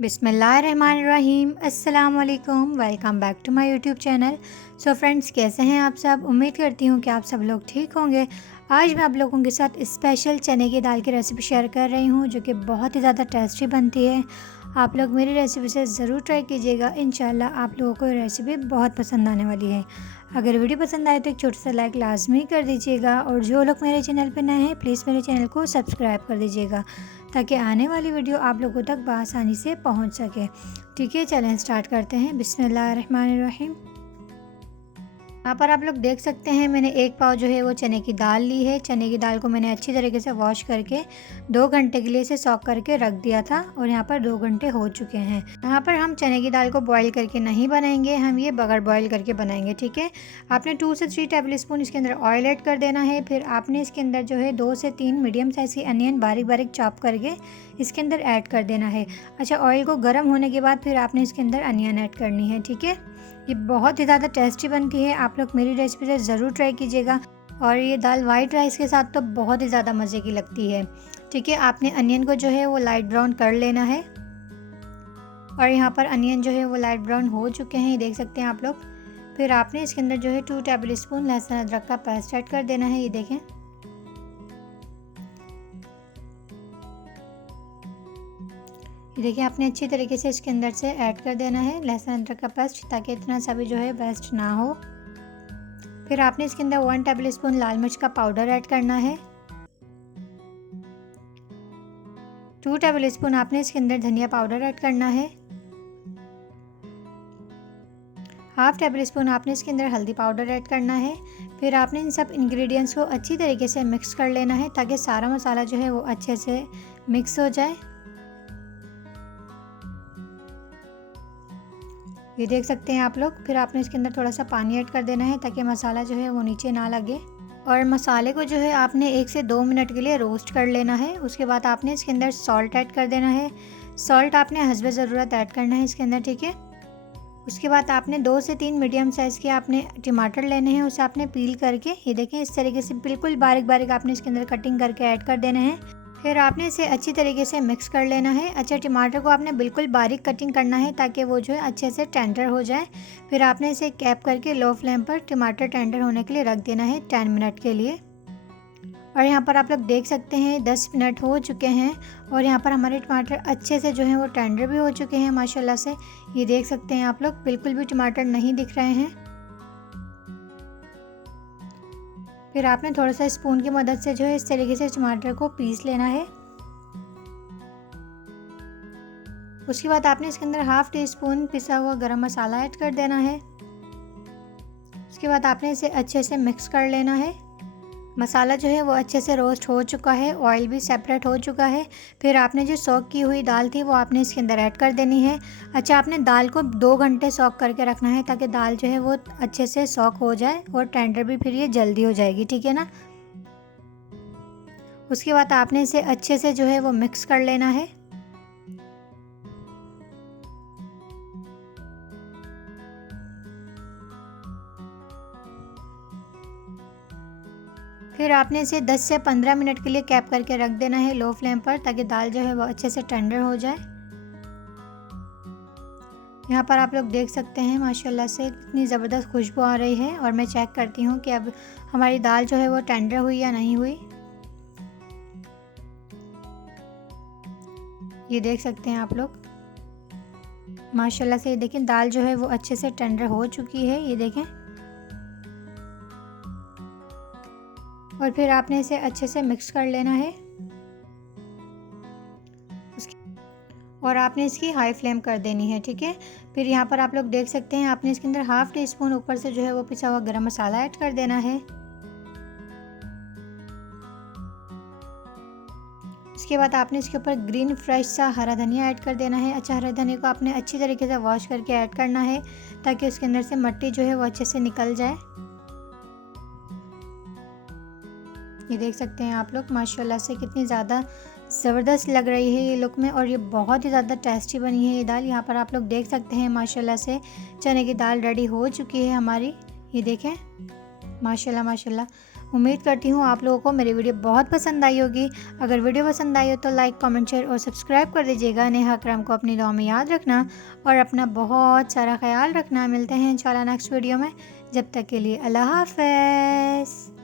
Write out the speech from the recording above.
बिस्मिल्लाहिर्रहमानिर्रहीम। अस्सलाम वालेकुम। Welcome back to my YouTube channel. So friends, कैसे हैं आप सब? उम्मीद करती हूँ कि आप सब लोग ठीक होंगे। आज मैं आप लोगों के साथ स्पेशल चने की दाल की रेसिपी शेयर कर रही हूँ, जो कि बहुत ही ज़्यादा टेस्टी बनती है। आप लोग मेरी रेसिपी से ज़रूर ट्राई कीजिएगा। इंशाल्लाह आप लोगों को ये रेसिपी बहुत पसंद आने वाली है। अगर वीडियो पसंद आए तो एक छोटा सा लाइक लाजमी कर दीजिएगा, और जो लोग मेरे चैनल पर नए हैं प्लीज़ मेरे चैनल को सब्सक्राइब कर दीजिएगा, ताकि आने वाली वीडियो आप लोगों तक बआसानी से पहुंच सके। ठीक है, चलें स्टार्ट करते हैं। बिस्मिल्लाहिर्रहमानिर्रहीम। यहाँ पर आप लोग देख सकते हैं मैंने एक पाव जो है वो चने की दाल ली है। चने की दाल को मैंने अच्छी तरीके से वॉश करके 2 घंटे के लिए इसे सॉक करके रख दिया था, और यहाँ पर 2 घंटे हो चुके हैं। यहाँ पर हम चने की दाल को बॉईल करके नहीं बनाएंगे, हम ये बगैर बॉईल करके बनाएंगे। ठीक है, आपने 2 से 3 टेबल स्पून इसके अंदर ऑयल ऐड कर देना है। फिर आपने इसके अंदर जो है 2 से 3 मीडियम साइज़ की अनियन बारीक बारीक चॉप करके इसके अंदर ऐड कर देना है। अच्छा, ऑयल को गर्म होने के बाद फिर आपने इसके अंदर अनियन ऐड करनी है। ठीक है, ये बहुत ही ज़्यादा टेस्टी बनती है। आप लोग मेरी रेसिपी से ज़रूर ट्राई कीजिएगा, और ये दाल वाइट राइस के साथ तो बहुत ही ज़्यादा मज़े की लगती है। ठीक है, आपने अनियन को जो है वो लाइट ब्राउन कर लेना है, और यहाँ पर अनियन जो है वो लाइट ब्राउन हो चुके हैं, ये देख सकते हैं आप लोग। फिर आपने इसके अंदर जो है 2 टेबल स्पून लहसुन अदरक का पेस्ट ऐड कर देना है। ये देखें, ये देखिए आपने अच्छी तरीके से इसके अंदर से ऐड कर देना है लहसुन अदरक का पेस्ट, ताकि इतना सा भी जो है वेस्ट ना हो। फिर आपने इसके अंदर 1 टेबल स्पून लाल मिर्च का पाउडर ऐड करना है। 2 टेबल स्पून आपने इसके अंदर धनिया पाउडर ऐड करना है। हाफ टेबल स्पून आपने इसके अंदर हल्दी पाउडर ऐड करना है। फिर आपने इन सब इंग्रेडिएंट्स को अच्छी तरीके से मिक्स कर लेना है, ताकि सारा मसाला जो है वो अच्छे से मिक्स हो जाए। ये देख सकते हैं आप लोग। फिर आपने इसके अंदर थोड़ा सा पानी ऐड कर देना है, ताकि मसाला जो है वो नीचे ना लगे। और मसाले को जो है आपने 1 से 2 मिनट के लिए रोस्ट कर लेना है। उसके बाद आपने इसके अंदर सॉल्ट ऐड कर देना है। सॉल्ट आपने हस्बे ज़रूरत ऐड करना है इसके अंदर। ठीक है, उसके बाद आपने 2 से 3 मीडियम साइज़ के आपने टमाटर लेने हैं, उसे आपने पील करके ये देखें इस तरीके से बिल्कुल बारीक बारीक आपने इसके अंदर कटिंग करके ऐड कर देना है। फिर आपने इसे अच्छी तरीके से मिक्स कर लेना है। अच्छा, टमाटर को आपने बिल्कुल बारीक कटिंग करना है, ताकि वो जो है अच्छे से टेंडर हो जाए। फिर आपने इसे कैप करके लो फ्लेम पर टमाटर टेंडर होने के लिए रख देना है 10 मिनट के लिए। और यहाँ पर आप लोग देख सकते हैं 10 मिनट हो चुके हैं, और यहाँ पर हमारे टमाटर अच्छे से जो है वो टेंडर भी हो चुके हैं माशाल्लाह से। ये देख सकते हैं आप लोग, बिल्कुल भी टमाटर नहीं दिख रहे हैं। फिर आपने थोड़ा सा स्पून की मदद से जो है इस तरीके से टमाटर को पीस लेना है। उसके बाद आपने इसके अंदर हाफ टी स्पून पिसा हुआ गरम मसाला ऐड कर देना है। उसके बाद आपने इसे अच्छे से मिक्स कर लेना है। मसाला जो है वो अच्छे से रोस्ट हो चुका है, ऑयल भी सेपरेट हो चुका है। फिर आपने जो सॉक की हुई दाल थी वो आपने इसके अंदर ऐड कर देनी है। अच्छा, आपने दाल को 2 घंटे सॉक करके रखना है, ताकि दाल जो है वो अच्छे से सॉक हो जाए, और टेंडर भी फिर ये जल्दी हो जाएगी। ठीक है ना। उसके बाद आपने इसे अच्छे से जो है वो मिक्स कर लेना है। फिर आपने इसे 10 से 15 मिनट के लिए कैप करके रख देना है लो फ्लेम पर, ताकि दाल जो है वो अच्छे से टेंडर हो जाए। यहाँ पर आप लोग देख सकते हैं माशाल्लाह से कितनी ज़बरदस्त खुशबू आ रही है, और मैं चेक करती हूँ कि अब हमारी दाल जो है वो टेंडर हुई या नहीं हुई। ये देख सकते हैं आप लोग माशाल्लाह से। ये देखें दाल जो है वो अच्छे से टेंडर हो चुकी है, ये देखें। और फिर आपने इसे अच्छे से मिक्स कर लेना है, और आपने इसकी हाई फ्लेम कर देनी है। ठीक है, फिर यहाँ पर आप लोग देख सकते हैं आपने इसके अंदर हाफ टी स्पून ऊपर से जो है वो पिसा हुआ गरम मसाला ऐड कर देना है। इसके बाद आपने इसके ऊपर ग्रीन फ्रेश सा हरा धनिया ऐड कर देना है। अच्छा, हरा धनिया को आपने अच्छी तरीके से वॉश करके ऐड करना है, ताकि उसके अंदर से मिट्टी जो है वो अच्छे से निकल जाए। ये देख सकते हैं आप लोग माशाल्लाह से कितनी ज़्यादा ज़बरदस्त लग रही है ये लुक में, और ये बहुत ही ज़्यादा टेस्टी बनी है ये दाल। यहाँ पर आप लोग देख सकते हैं माशाल्लाह से चने की दाल रेडी हो चुकी है हमारी। ये देखें माशाल्लाह माशाल्लाह। उम्मीद करती हूँ आप लोगों को मेरी वीडियो बहुत पसंद आई होगी। अगर वीडियो पसंद आई हो तो लाइक, कमेंट, शेयर और सब्सक्राइब कर दीजिएगा। नेहा अकरम को अपनी दुआ में याद रखना और अपना बहुत सारा ख्याल रखना। मिलते हैं इंशाल्लाह नेक्स्ट वीडियो में। जब तक के लिए अल्लाह हाफ़िज़।